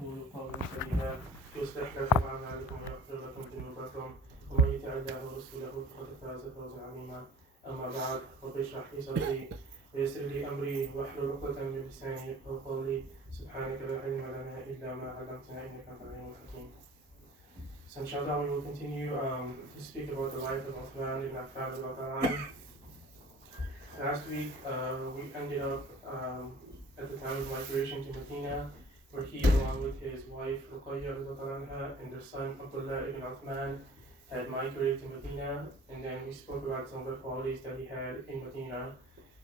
وقولوا قولا سديدا يصلح لكم أعمالكم ويغفر لكم ذنوبكم ومن يطع الله ورسوله فقد فاز فوزا عظيما. أما بعد رب اشرح لي صدري ويسر لي أمري واحلل عقدة من لساني يفقهوا قولي سبحانك لا علم لنا إلا ما علمتنا إنك أنت العليم الحكيم. So inshallah we will continue to speak about the life of Uthman ibn Affan. Last week we ended up at the time of migration to Medina, where he, along with his wife Ruqayya and their son Abdullah ibn Uthman, had migrated to Medina, and then we spoke about some of the qualities that he had in Medina,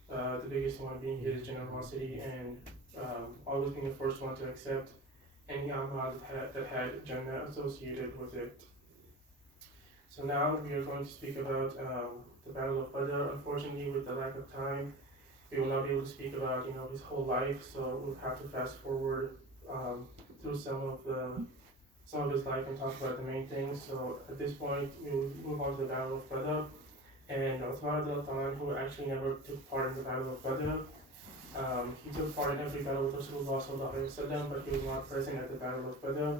the biggest one being his generosity and always being the first one to accept any amal that had Jannah associated with it. So now we are going to speak about the Battle of Badr. Unfortunately, with the lack of time, we will not be able to speak about his whole life, so we'll have to fast forward through some of his life and talk about the main things. So at this point, we will move on to the Battle of Badr. And Uthman, who actually never took part in the Battle of Badr, he took part in every battle with Rasulullah ﷺ, but he was not present at the Battle of Badr.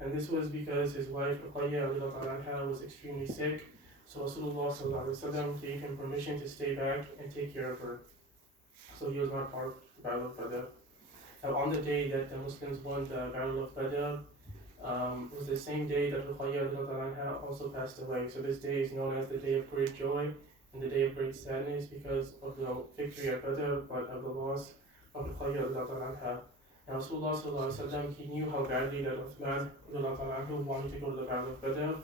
And this was because his wife Ruqayya was extremely sick, so Rasulullah ﷺ gave him permission to stay back and take care of her. So he was not part of the Battle of Badr. Now on the day that the Muslims won the Battle of Badr, was the same day that Ruqayya also passed away. So this day is known as the day of great joy and the day of great sadness because of the victory at Badr, but of the loss of Ruqayya. And Rasulullah he knew how badly that Uthman wanted to go to the Battle of Badr,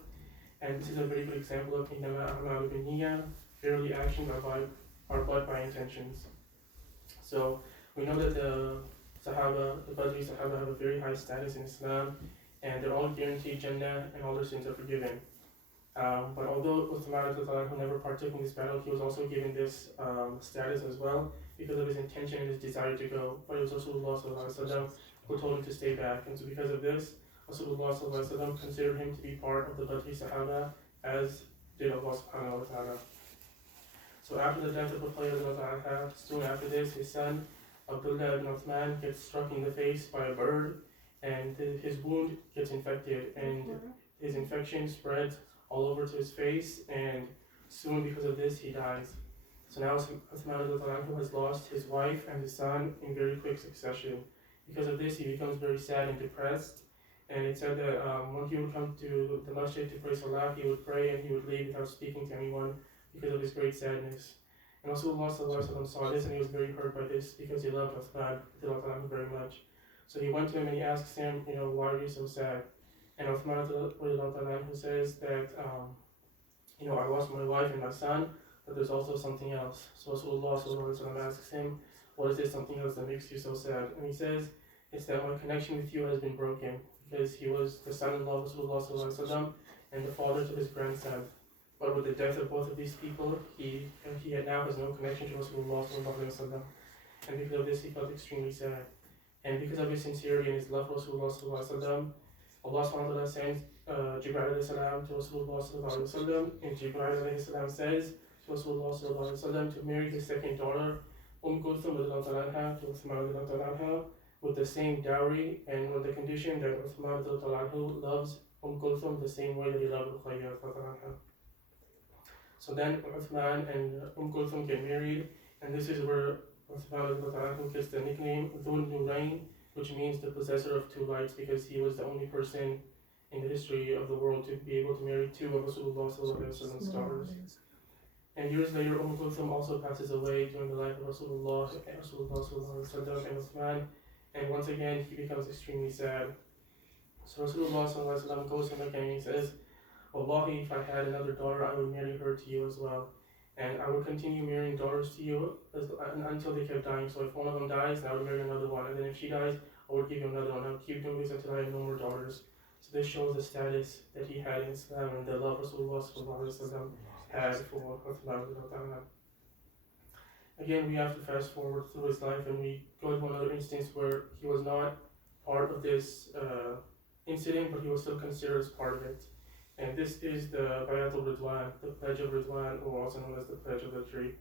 and this is a very good example of إِنَّمَا أَعْمَالُ بِالنِّيَّةِ, verily actions are but by intentions. So we know that the Badri Sahaba have a very high status in Islam, and they're all guaranteed Jannah and all their sins are forgiven. But although Uthman who never partook in this battle, he was also given this status as well because of his intention and his desire to go. But it was Rasulullah who told him to stay back. And so because of this, Rasulullah considered him to be part of the Badri Sahaba, as did Allah subhanahu wa ta'ala. So after the death of Ruqayya, soon after this, his son Abdullah ibn Uthman gets struck in the face by a bird, and his wound gets infected, and his infection spreads all over to his face, and soon because of this he dies. So now Uthman has lost his wife and his son in very quick succession. Because of this he becomes very sad and depressed, and it said that when he would come to the masjid to pray Salaat, he would pray and he would leave without speaking to anyone because of his great sadness. And Rasulullah saw this and he was very hurt by this because he loved Uthman very much. So he went to him and he asked him, why are you so sad? And Uthman who says that, I lost my wife and my son, but there's also something else. So Rasulullah asks him, what is this something else that makes you so sad? And he says, it's that my connection with you has been broken, because he was the son-in-law of Rasulullah and the father to his grandson. But with the death of both of these people, he now has no connection to Rasulullah, and because of this he felt extremely sad. And because of his sincerity and his love for Rasulullah, Allah subhanahu wa ta'ala sends Jibreel to Rasulullah, and Jibreel says to Rasulullah to marry his second daughter, Kulthum to Uthman with the same dowry and with the condition that Uthman loves Kulthum the same way that he loved Ruqayya. So then Uthman and Kulthum get married, and this is where Uthman gets the nickname Dhul Nurayn, which means the possessor of two lights, because he was the only person in the history of the world to be able to marry two of Rasulullah's daughters. And years later, Kulthum also passes away during the life of Rasulullah and Uthman, and once again he becomes extremely sad. So Rasulullah goes to Mecca and he says, Wallahi, if I had another daughter, I would marry her to you as well. And I would continue marrying daughters to you until they kept dying. So if one of them dies, I would marry another one. And then if she dies, I would give you another one. I would keep doing this until I have no more daughters. So this shows the status that he had in Islam and the love Rasulullah had for Uthman. Again, we have to fast forward through his life and we go to another instance where he was not part of this incident, but he was still considered as part of it. And this is the Bayat al-Ridwan, the Pledge of Ridwan, or also known as the Pledge of the Tree.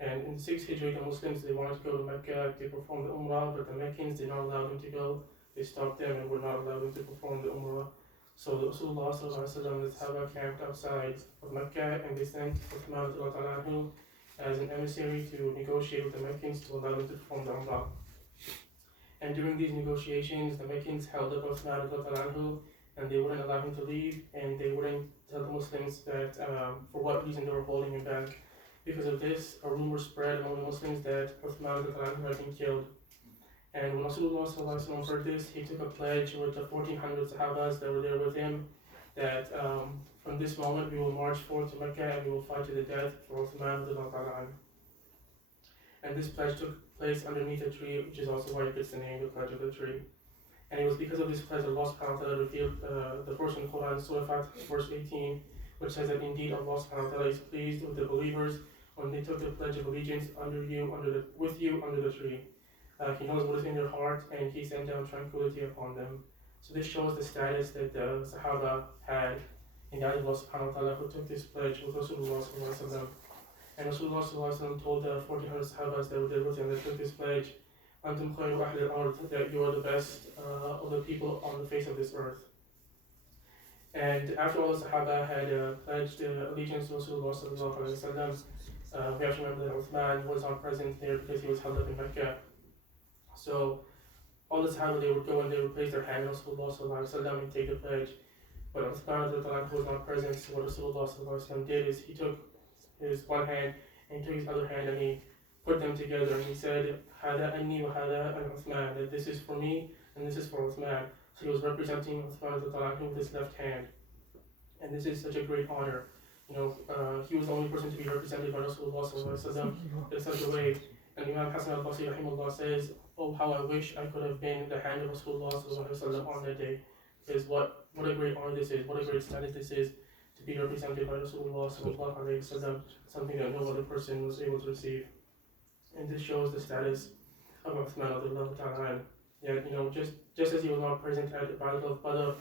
And in 6 Hijri, the Muslims, they wanted to go to Mecca to perform the Umrah, but the Meccans did not allow them to go they stopped them and would not allow them to perform the Umrah. So the Rasulullah and the Sahaba camped outside of Mecca, and they sent Uthman as an emissary to negotiate with the Meccans to allow them to perform the Umrah. And during these negotiations, the Meccans held up Uthman and they wouldn't allow him to leave, and they wouldn't tell the Muslims that for what reason they were holding him back. Because of this, a rumor spread among the Muslims that Uthman had been killed. And when Rasulullah heard this, he took a pledge with the 1400 Sahabas that were there with him that from this moment we will march forth to Mecca and we will fight to the death for Uthman. And this pledge took place underneath a tree, which is also why it gets the name, the Pledge of the Tree. And it was because of this pledge that Allah subhanahu wa ta'ala revealed the verse in the Quran, Surah Fath, verse 18, which says that indeed Allah subhanahu wa ta'ala is pleased with the believers when they took the pledge of allegiance with you under the tree. He knows what is in their heart, and He sent down tranquility upon them. So this shows the status that the Sahaba had in the eyes of Allah subhanahu wa ta'ala, who took this pledge with Rasulullah sallallahu alaihi wasallam. And Rasulullah sallallahu alaihi wasallam told the 1400 Sahabas that were there with him that took this pledge, Antum khayru ahli al-ard, that you are the best of the people on the face of this earth. And after all the Sahaba had pledged allegiance to Rasulullah sallallahu alaihi wasallam, we have to remember that Uthman was not present there because he was held up in Mecca. So all the Sahaba, they would go and they would place their hand on Rasulullah sallallahu alaihi wasallam and take the pledge. But Uthman who was not present, so what Rasulullah sallallahu alaihi wasallam did is he took his one hand and he took his other hand and he put them together and he said, Hada anni wa hada an Uthman, that this is for me and this is for Uthman. So he was representing Uthman with his left hand. And this is such a great honor. He was the only person to be represented by Rasulullah sallallahu alaihi wasallam in such a way. And Imam Hassan al-Basri rahimahullah says, oh, how I wish I could have been the hand of Rasulullah sallallahu alaihi wasallam on that day. Because what a great honor this is, what a great status this is, to be represented by Rasulullah sallallahu alaihi wasallam, something that no other person was able to receive. And this shows the status of Uthman radiallahu ta'ala. Yet, just as he was not present at the Battle of Badr,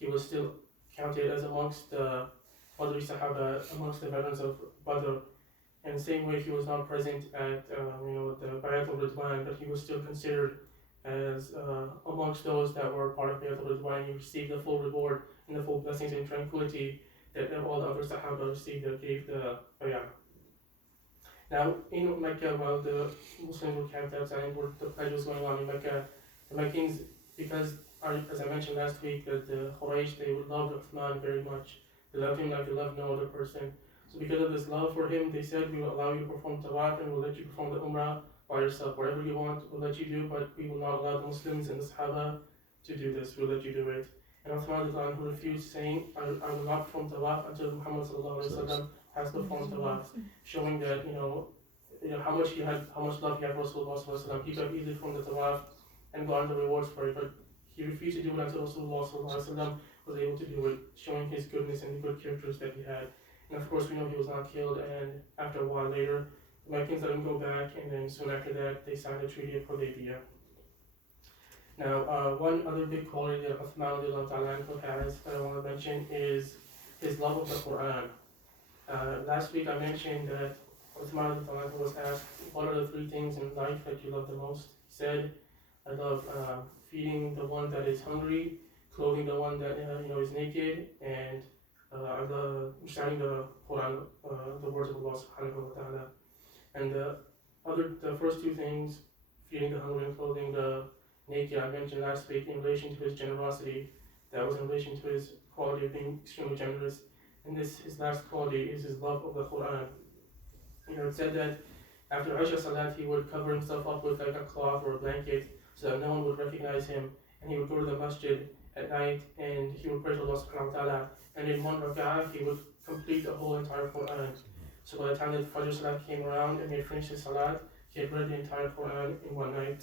he was still counted as amongst the Badri Sahaba, amongst the veterans of Badr. And the same way he was not present at the Bayat al-Ridwan, but he was still considered as amongst those that were part of Bayat al-Ridwan. He received the full reward and the full blessings and tranquility that all the other Sahaba received that gave the Bayat. Now, in Mecca, while the Muslims were camped outside, where the pledge was going on in Mecca, the Meccans, because, as I mentioned last week, that the Quraysh, they would love Uthman very much. They loved him like they loved no other person. So because of this love for him, they said, we will allow you to perform tawaf and we'll let you perform the Umrah by yourself. Whatever you want, we'll let you do, but we will not allow the Muslims and the Sahaba to do this. We'll let you do it. And Uthman who refused, saying, I will not perform tawaf until Muhammad sallallahu alaihi wasallam has performed tawaf, showing that how much love he had for Rasulullah sallallahu alaihi wasallam. He could have easily performed the tawaf and gotten the rewards for it, but he refused to do it until Rasulullah sallallahu alaihi wasallam was able to do it, showing his goodness and the good characters that he had. And of course, we know he was not killed, and after a while later, the Meccans let him go back, and then soon after that, they signed the Treaty of Hudaybiyah. Now, one other big quality that Uthman has that I want to mention is his love of the Quran. Last week I mentioned that Uthman was asked, what are the three things in life that you love the most? He said, I love feeding the one that is hungry, clothing the one that is naked, and I love reciting the Quran, the words of Allah subhanahu wa ta'ala. And the first two things, feeding the hungry and clothing the naked, I mentioned last week in relation to his generosity. That was in relation to his quality of being extremely generous. And his last quality is his love of the Quran. It said that after Isha Salat, he would cover himself up with like a cloth or a blanket so that no one would recognize him. And he would go to the masjid at night and he would pray to Allah subhanahu wa ta'ala. And in one rak'ah, he would complete the whole entire Quran. So by the time that Fajr Salat came around and he had finished his Salat, he had read the entire Quran in one night.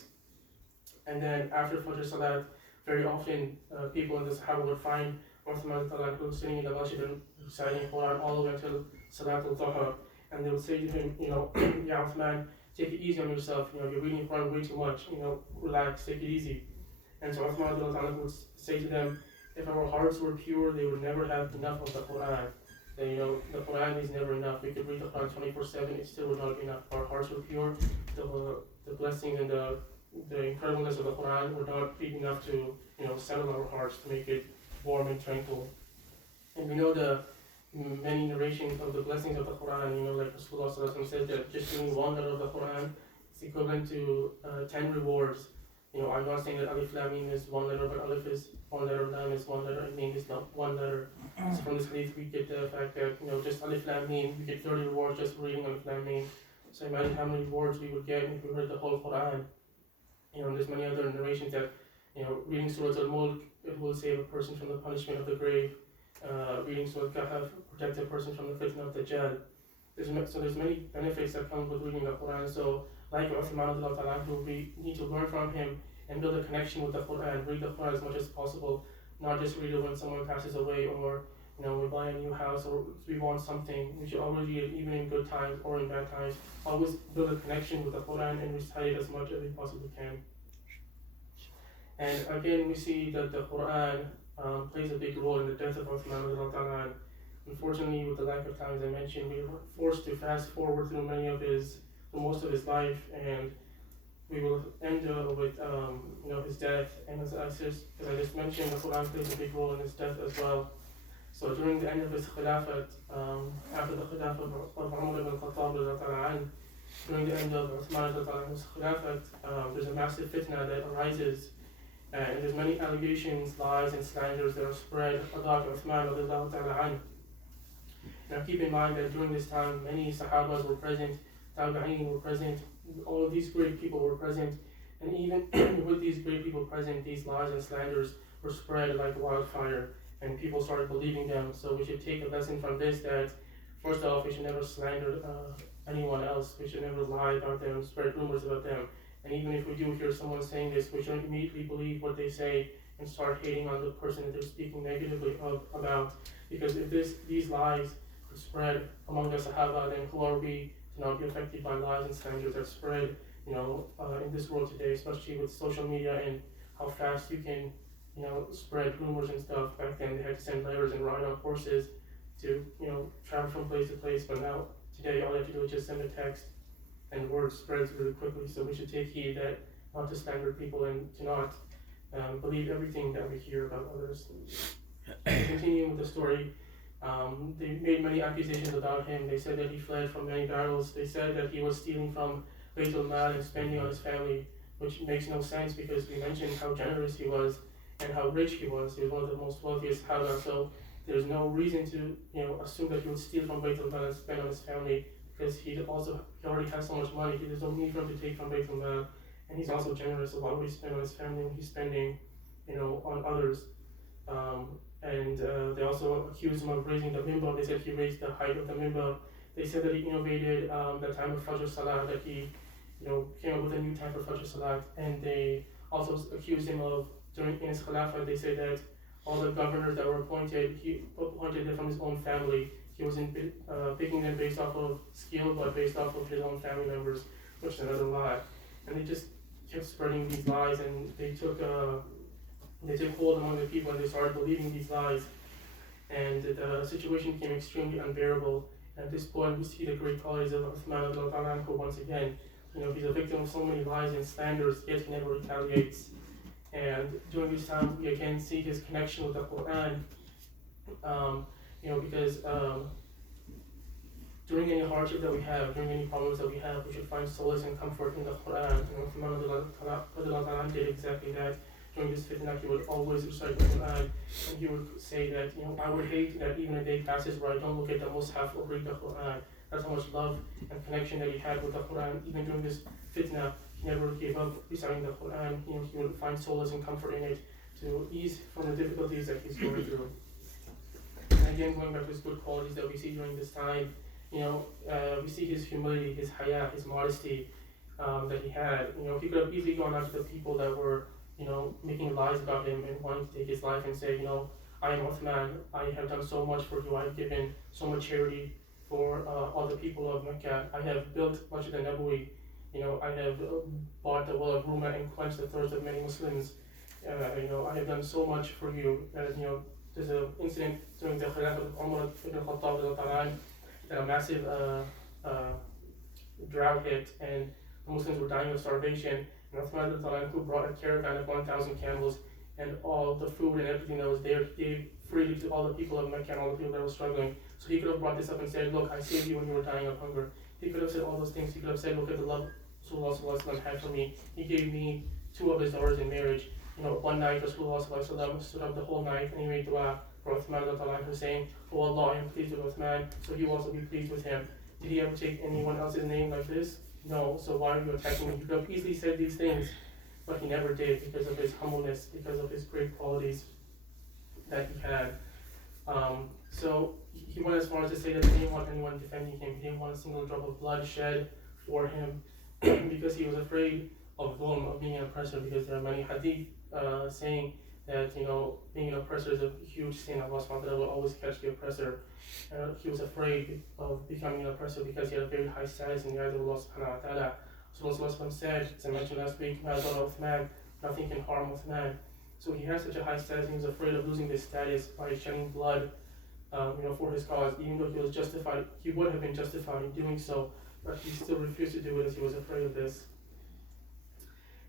And then after Fajr Salat, very often people in the Sahaba would find Uthman who was sitting in the masjid and reciting Quran all the way until Salat al-Dhuhr. And they would say to him, Ya Uthman, take it easy on yourself, you're reading Quran way too much, relax, take it easy. And so Uthman would say to them, if our hearts were pure, they would never have enough of the Quran. The Quran is never enough. We could read the Quran 24/7, it still would not be enough. If our hearts were pure, the blessings and the the incredibleness of the Quran were not big enough to, settle our hearts, to make it warm and tranquil. And we know the many narrations of the blessings of the Quran, like Rasulullah Sallallahu Alaihi Wasallam says that just doing one letter of the Quran is equivalent to 10 rewards. I'm not saying that Alif Lam Mim is one letter, but Alif is one letter, Lam is one letter, and Mim is not one letter. So from this hadith we get the fact that, just Alif Lam Mim, we get 30 rewards just for reading Alif Lam Mim. So imagine how many rewards we would get if we read the whole Quran. And there's many other narrations that, reading Surah Al-Mulk, it will save a person from the punishment of the grave. Reading Surah Al-Kahf protects a person from the fitna of Dajjal. There's many benefits that come with reading the Quran. So like Uthman, we need to learn from him and build a connection with the Quran. Read the Quran as much as possible, not just read it when someone passes away, or we buy a new house, or we want something. We should always read it even in good times or in bad times. Always build a connection with the Quran and recite it as much as we possibly can. And again, we see that the Quran plays a big role in the death of Uthman. Unfortunately, with the lack of time, as I mentioned, we were forced to fast forward through most of his life, and we will end with his death. And as I just mentioned, the Quran plays a big role in his death as well. So during the end of his Khilafat, after the Khilafat of Umar ibn Khattab, during the end of Uthman's Khilafat, there's a massive fitna that arises, and there's many allegations, lies, and slanders that are spread about Uthman. Now keep in mind that during this time, many Sahabas were present, Tabi'een were present, all of these great people were present, and even with these great people present, these lies and slanders were spread like wildfire, and people started believing them. So we should take a lesson from this, that first off, we should never slander anyone else. We should never lie about them, spread rumors about them. And even if we do hear someone saying this, we shouldn't immediately believe what they say and start hating on the person that they're speaking negatively about. Because if these lies could spread among the Sahaba, then who are we to not be affected by lies and slanders that spread, in this world today, especially with social media and how fast you can, spread rumors and stuff. Back then they had to send letters and ride on horses to, travel from place to place, but now today all you have to do is just send a text and word spreads really quickly. So we should take heed that not to slander people and to not believe everything that we hear about others. Continuing with the story, they made many accusations about him. They said that he fled from many battles. They said that he was stealing from Baytul Mal and spending on his family, which makes no sense because we mentioned how generous he was and how rich he was. He was one of the most wealthiest Sahaba, so there's no reason to assume that he would steal from Baytul Mal and spend on his family, because he already has so much money. There's no need for him to take from Baytul Mal, and he's also generous. So why would he spend on his family when he's spending on others? And they also accused him of raising the minbar. They said he raised the height of the minbar. They said that he innovated the time of Fajr Salat, that he came up with a new time for Fajr Salat. And they also accused him of, in his Khilafah, they said that all the governors that were appointed, he appointed them from his own family. He wasn't picking them based off of skill, but based off of his own family members, which is another lie. And they just kept spreading these lies, and they took hold among the people, and they started believing these lies. And the situation became extremely unbearable. At this point, we see the great qualities of Uthman once again. He's a victim of so many lies and slanders, yet he never retaliates. And during this time, we again see his connection with the Quran. Because during any hardship that we have, during any problems that we have, we should find solace and comfort in the Quran. Uthman did exactly that. During this fitna, he would always recite the Quran, and he would say that, I would hate that even a day passes where I don't look at the Mus'haf or read the Quran. That's how much love and connection that he had with the Quran. Even during this fitna, he never gave up reciting the Quran. He would find solace and comfort in it to ease from the difficulties that he's going through. And again, going back to his good qualities that we see during this time, we see his humility, his haya, his modesty that he had. He could have easily gone out to the people that were making lies about him and wanting to take his life and say, I am Uthman, I have done so much for you, I have given so much charity for all the people of Mecca, I have built Masjid al-Nabawi, I have bought the well of Ruma and quenched the thirst of many Muslims, I have done so much for you. There's an incident during the Khilafah of Umar ibn Khattab that a massive drought hit, and the Muslims were dying of starvation, And Uthman who brought a caravan of 1,000 camels and all the food and everything that was there, he gave freely to all the people of Mecca and all the people that were struggling. So he could have brought this up and said, look, I saved you when you were dying of hunger. He could have said all those things. He could have said, look at the love Rasulullah had for me. He gave me 2 of his daughters in marriage. One night Rasulullah stood up the whole night and he made dua for Uthman saying, oh Allah, I am pleased with Uthman, so you also be pleased with him. Did he ever take anyone else's name like this? No, so why are you attacking me? He could have easily said these things, but he never did because of his humbleness, because of his great qualities that he had. So he went as far as to say that he didn't want anyone defending him. He didn't want a single drop of blood shed for him because he was afraid of dhulm, of being an oppressor, because there are many hadith saying that being an oppressor is a huge sin. Allah subhanahu wa ta'ala will always catch the oppressor. He was afraid of becoming an oppressor because he had a very high status in the eyes of Allah subhanahu wa ta'ala. So Rasulullah said, as I mentioned last week, nothing can harm Uthman. So he had such a high status, and he was afraid of losing this status by shedding blood for his cause. Even though he was justified, he would have been justified in doing so, but he still refused to do it as he was afraid of this.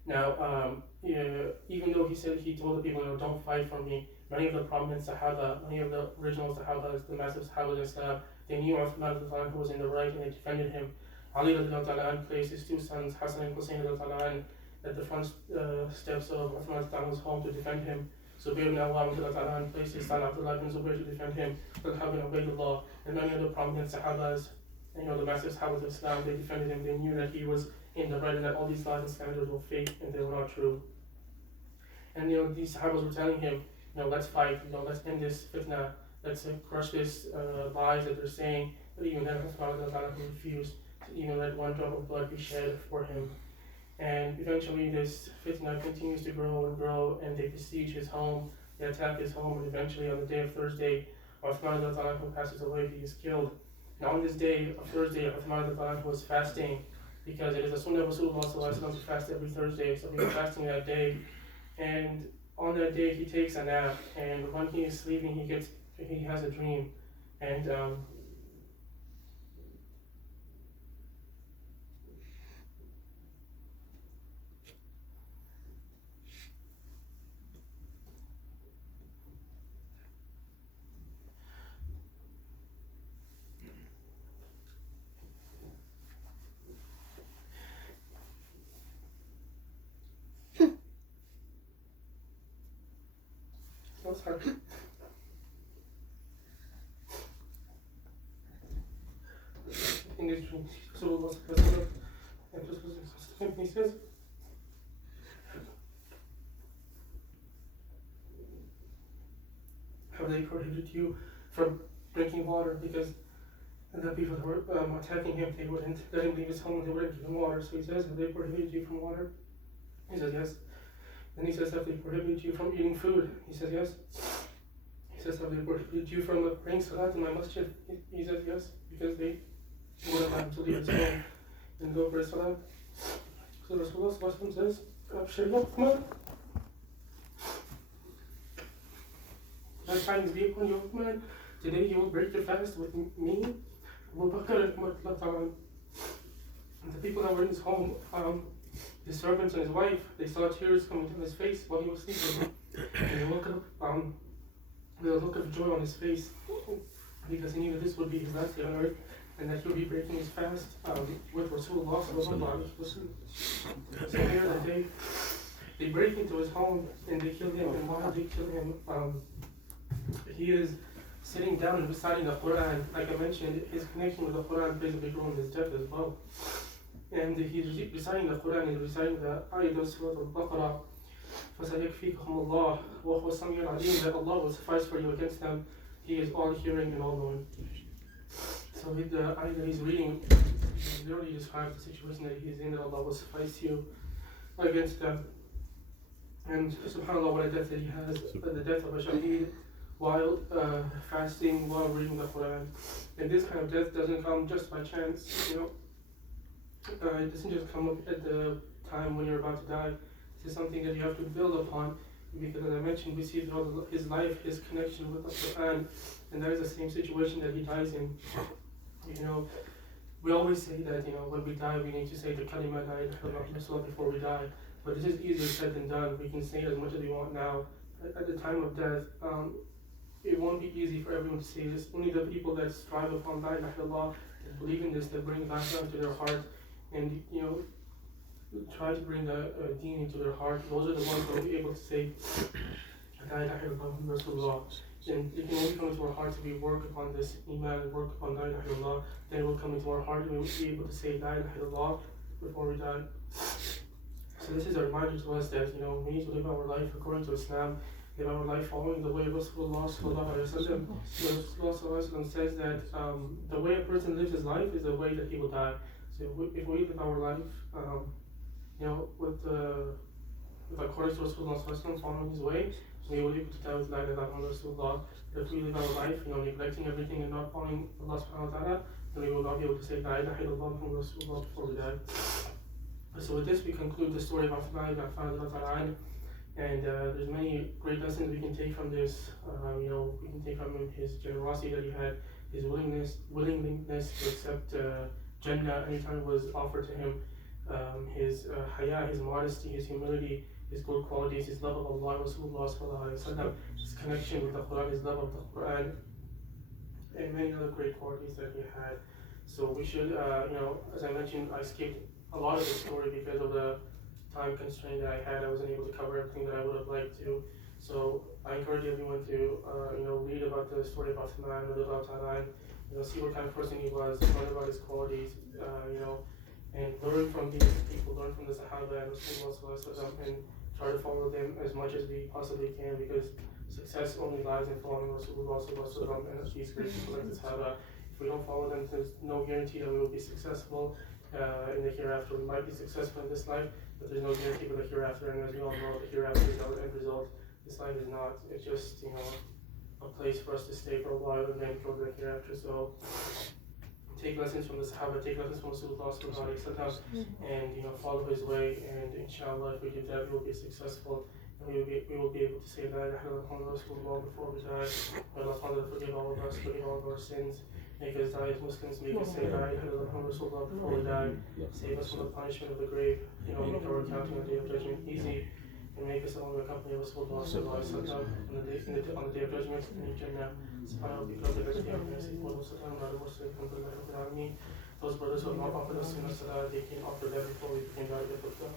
Now, even though he told the people, don't fight for me, many of the prominent Sahaba, many of the original Sahaba, the massive Sahaba in Islam, they knew Uthman who was in the right and they defended him. Ali placed his 2 sons, Hassan and Hussein at the front steps of Uthman's home to defend him. Zubayr ibn Awwam placed his son Abdullah ibn Zubayr to defend him. Talha bin Ubaydullah and many other prominent Sahabas, the massive Sahabas of Islam, they defended him. They knew that he was in the right and that all these lies and slanders were fake and they were not true. And these Sahabas were telling him, let's fight, let's end this fitna, let's crush this lies that they're saying. But even then, Uthman refused to even let one drop of blood be shed for him. And eventually this fitna continues to grow and grow, and they besiege his home, they attack his home, and eventually on the day of Thursday, Uthman passes away, he is killed. And on this day of Thursday, Uthman was fasting, because it is a sunnah of Rasulullah to fast every Thursday, so he was fasting that day. And on that day he takes a nap, and when he is sleeping he has a dream, and sorry. In this dream, Rasulullah and he says, have they prohibited you from drinking water? Because the people that were attacking him, they wouldn't let him leave his home, they wouldn't give him water. So he says, have they prohibited you from water? He says, yes. Then he says, have they prohibited you from eating food? He says, yes. He says, have they prohibited you from praying Salaat in my masjid? He says, yes, because they would have had to leave his home and go pray Salaat. So Rasulullah says, Abshir Uthman, that time is be upon you, Uthman. Today you will break your fast with me, Abu Bakr and Umar. And the people that were in his home, his servants and his wife, they saw tears coming down his face while he was sleeping. And they woke up, with a look of joy on his face, because he knew that this would be his last day on earth, and that he would be breaking his fast with Rasulullah sallallahu alaihi wasallam. So here that they break into his home and they kill him, and while they kill him, he is sitting down and reciting the Quran. Like I mentioned, his connection with the Quran plays a big role in his death as well. And he's reciting the Quran, he's reciting the ayat of Surah Al-Baqarah, فَسَيَكْفِيكُمُ اللَّهُ وَهُوَ السَّمِيعُ الْعَلِيمُ, that Allah will suffice for you against them. He is all hearing and all knowing. So with the ayat that he's reading, he literally describes the situation that he is in, that Allah will suffice you against them. And subhanAllah, what a death that he has, the death of a shaheed, while fasting, while reading the Quran. And this kind of death doesn't come just by chance, it doesn't just come up at the time when you're about to die. This is something that you have to build upon, because as I mentioned, we see throughout his life, his connection with the Quran, and that is the same situation that he dies in. We always say that, when we die, we need to say the kalima la ilaha illallah before we die. But this is easier said than done. We can say it as much as we want now. At the time of death, it won't be easy for everyone to say this. Only the people that strive upon La ilaha illallah, that believe in this, that bring that down to their heart, and try to bring the deen into their heart. Those are the ones that will be able to say La ilaha illallah Rasulullah. And it can only come into our hearts if we work upon this iman, work upon La ilaha illallah. Then it will come into our heart and we will be able to say La ilaha illallah before we die. So this is a reminder to us that we need to live our life according to Islam, live our life following the way of Rasulullah sallallahu alaihi wasallam. Rasulullah sallallahu alaihi wasallam says that the way a person lives his life is the way that he will die. So if we live our life, with according to Rasulullah sallallahu alaihi wasallam, following his way, we will be able to die with La ilaha illallah Rasulullah. But if we live our life, neglecting everything and not following Allah subhanahu wa ta'ala, then we will not be able to say La ilaha illallah Rasulullah before we die. So with this, we conclude the story of Uthman ibn Affan, and there's many great lessons we can take from this. We can take from him his generosity that he had, his willingness to accept Jannah anytime it was offered to him, his haya, his modesty, his humility, his good qualities, his love of Allah, Rasulullah sallallahu alaihi wasallam, his connection with the Quran, his love of the Quran, and many other great qualities that he had. So we should, as I mentioned, I skipped a lot of the story because of the time constraint that I had. I wasn't able to cover everything that I would have liked to. So I encourage everyone to, read about the story of Uthman, see what kind of person he was, learn about his qualities, and learn from these people, learn from the Sahaba and Rasulullah, and try to follow them as much as we possibly can, because success only lies in following Rasulullah and these great people like the Sahaba. If we don't follow them, there's no guarantee that we will be successful in the hereafter. We might be successful in this life, but there's no guarantee for the hereafter, and as we all know, the hereafter is our end result. This life is not. It's just, a place for us to stay for a while and then go to the hereafter. So take lessons from the Sahaba, take lessons from Rasulullah and follow his way, and inshallah if we do that we will be successful, and we will be able to say La ilaha illallah Rasulullah before we die. May Allah forgive all of us, forgive all of our sins, make us die as Muslims, make us say La ilaha illallah Rasulullah before we die, save us from the punishment of the grave, make our accounting on the day of judgment easy, and make us along the company of Rasulullah sallallahu alaihi wasallam on the day of judgment in Jannah. Those brothers who have not offered us sunnah salah, they can offer that before we begin our khutbah.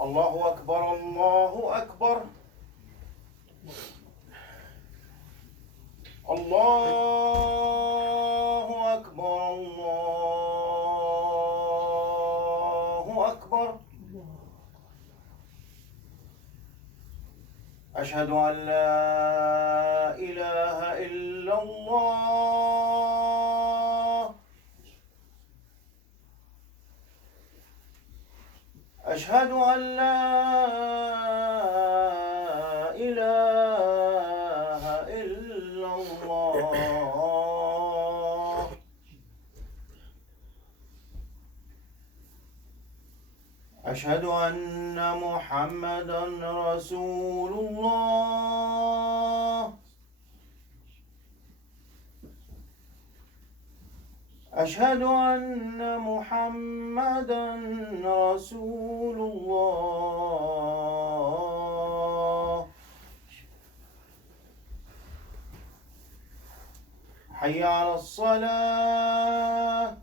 الله أكبر الله أكبر الله أكبر الله أكبر أشهد أن لا إله إلا الله أشهد أن لا إله إلا الله أشهد أن محمدًا رسول الله أشهد أن محمدًا رسول الله حي على الصلاة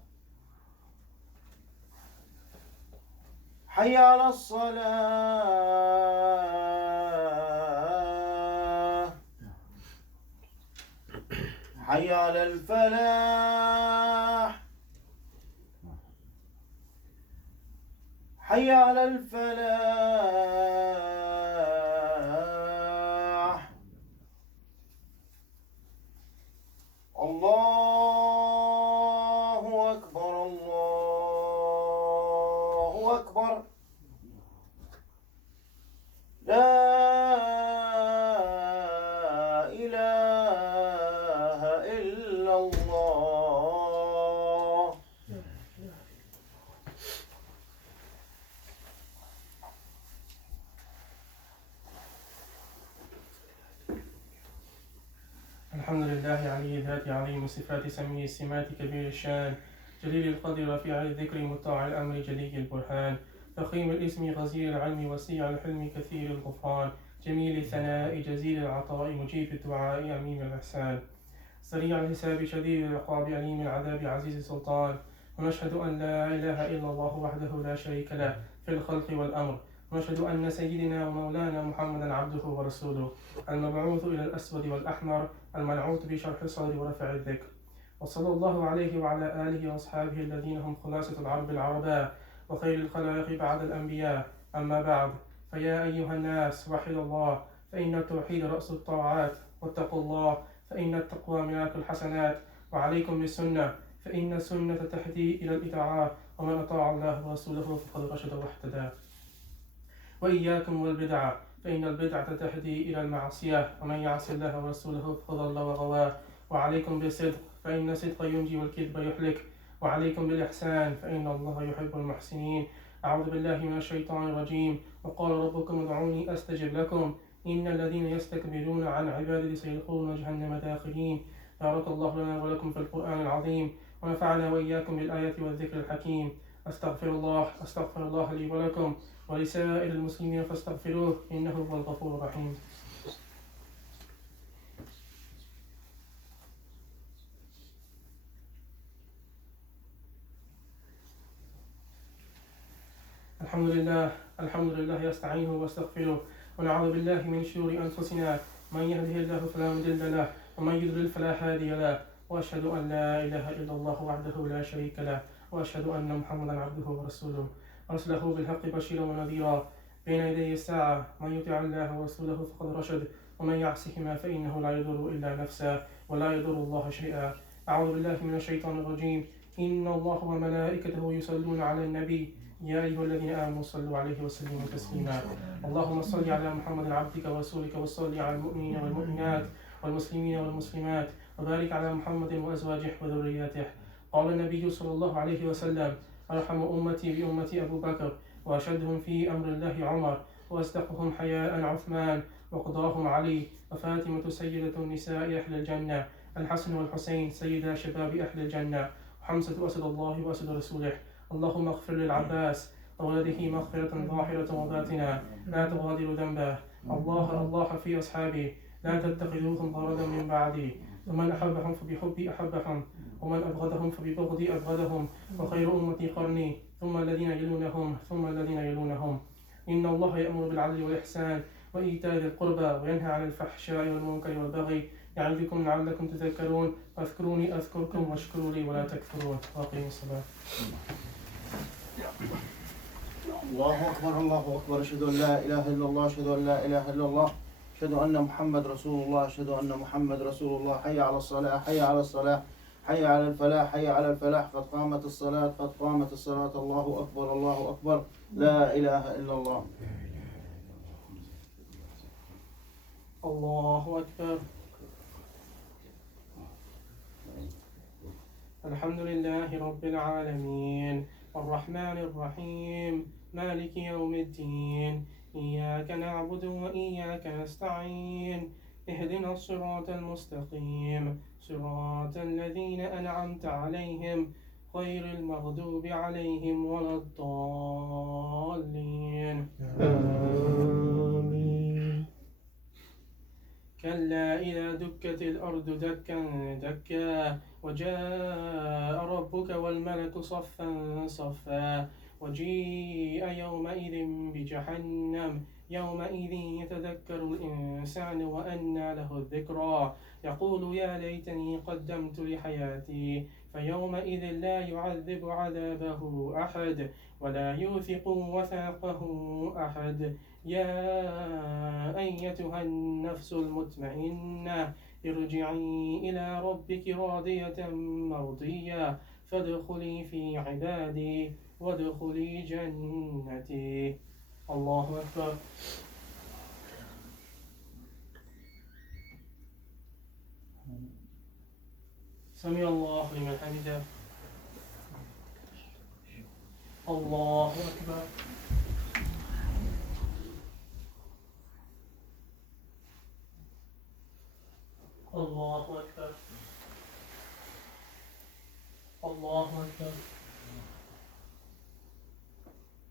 حي على الصلاة حي على الفلاح حي على الفلاح الله أكبر الله أكبر لا إله إلا الله الحمد لله علي الذات عظيم الصفات سمي السمات كبير الشان جليل القدر رفيع الذكر مطاع الأمر جلي البرهان فخيم الاسم غزير العلم وسيع الحلم كثير الغفران جميل الثناء جزيل العطاء مجيب الدعاء عميم الإحسان سريع الحساب شديد العقاب أليم العذاب عزيز السلطان ونشهد أن لا إله إلا الله وحده لا شريك له في الخلق والأمر ونشهد أن سيدنا ومولانا محمدا عبده ورسوله المبعوث إلى الأسود والأحمر المنعوت بشرح الصدر ورفع الذكر وصلى الله عليه وعلى آله وأصحابه الذين هم خلاصة العرب العرباء وخير الخلائق بعد الأنبياء أما بعد فيا أيها الناس وحدوا الله فإن التوحيد رأس الطاعات واتقوا الله فإن التقوى ملاك الحسنات وعليكم بالسنة فإن السنة تهدي إلى الإطاعة ومن أطاع الله ورسوله فقد رشد واهتدى وإياكم والبدعة فإن البدعة تهدي إلى المعصية ومن يعص الله ورسوله فقد ضل وغوى وعليكم بالصدق فإن الصدق ينجي والكذب يهلك وعليكم بالإحسان فإن الله يحب المحسنين أعوذ بالله من الشيطان الرجيم وقال ربكم ادعوني أستجب لكم إن الذين يستكبرون عن عبادتي سيدخلون جهنم داخلين بارك الله لنا ولكم في القرآن العظيم ونفعنا وإياكم بالآيات والذكر الحكيم أستغفر الله لي ولكم ولسائر المسلمين فاستغفروه إنه هو الغفور الرحيم. الحمد لله يستعينه واستغفره ونعوذ بالله من شرور أنفسنا من يهده الله فلا مضل له ومن يضلل فلا هادي له وأشهد أن لا إله إلا الله وحده لا شريك له وأشهد أن محمدا عبده ورسوله أرسله بالحق بشيرا ونذيرا بين يدي الساعة من يطع الله ورسوله فقد رشد ومن يعصهما فإنه لا يضر إلا نفسه ولا يضر الله شيئا. أعوذ بالله من الشيطان الرجيم إن الله وملائكته يصلون على النبي يا أيها الذين آمنوا صلوا عليه وسلموا تسليما. اللهم صل على محمد عبدك ورسولك وصل على المؤمنين والمؤمنات والمسلمين والمسلمات وبارك على محمد وأزواجه وذرياته. قال النبي صلى الله عليه وسلم أرحم أمتي بأمتي أبو بكر وأشدهم في أمر الله عمر وأصدقهم حياء عثمان وقضاهم علي وفاطمة سيدة النساء أهل الجنة الحسن والحسين سيدا شباب أهل الجنة وحمزة أسد الله وأسد رسوله. اللهم اغفر للعباس وولده مغفرة ظاهرة وباطنة لا تغادر ذنبه. الله في أصحابي لا تتخذوهم غرضا من بعدي ومن أحبهم فبحبي أحبهم ومن أبغضهم فببغضي أبغضهم وخير أمتي قرني ثم الذين يلونهم ثم الذين يلونهم. إن الله يأمر بالعدل والإحسان وإيتاء ذي القربى وينهى عن الفحشاء والمنكر والبغي يعظكم لعلكم تذكرون فاذكروني أذكركم واشكروا لي ولا تكفرون وأقيموا الصلاة. الله أكبر الله أكبر أشهد أن لا إله إلا الله أشهد أن لا إله إلا الله أشهد أن محمد رسول الله أشهد أن محمد رسول الله حي على الصلاة حي على الصلاة حي على الفلاح حي على الفلاح قد قامت الصلاة قد قامت الصلاة الله أكبر الله أكبر لا إله إلا الله. الله أكبر. الحمد لله رب العالمين الرحمن الرحيم مالك يوم الدين إياك نعبد وإياك نستعين اهدنا الصراط المستقيم صراط الذين أنعمت عليهم غير المغضوب عليهم ولا الضالين آمين. كلا إذا دكت الأرض دكا دكا وجاء ربك والملك صفا صفا وجيء يومئذ بجهنم يومئذ يتذكر الإنسان وأنى له الذكرى يقول يا ليتني قدمت لحياتي فيومئذ لا يعذب عذابه أحد ولا يوثق وثاقه أحد. يا أيتها النفس المطمئنة ارجعي إلى ربك راضية مرضية فادخلي في عبادي وادخلي جنتي. الله أكبر. سمع الله لمن حمده. الله أكبر. الله أكبر. الله أكبر.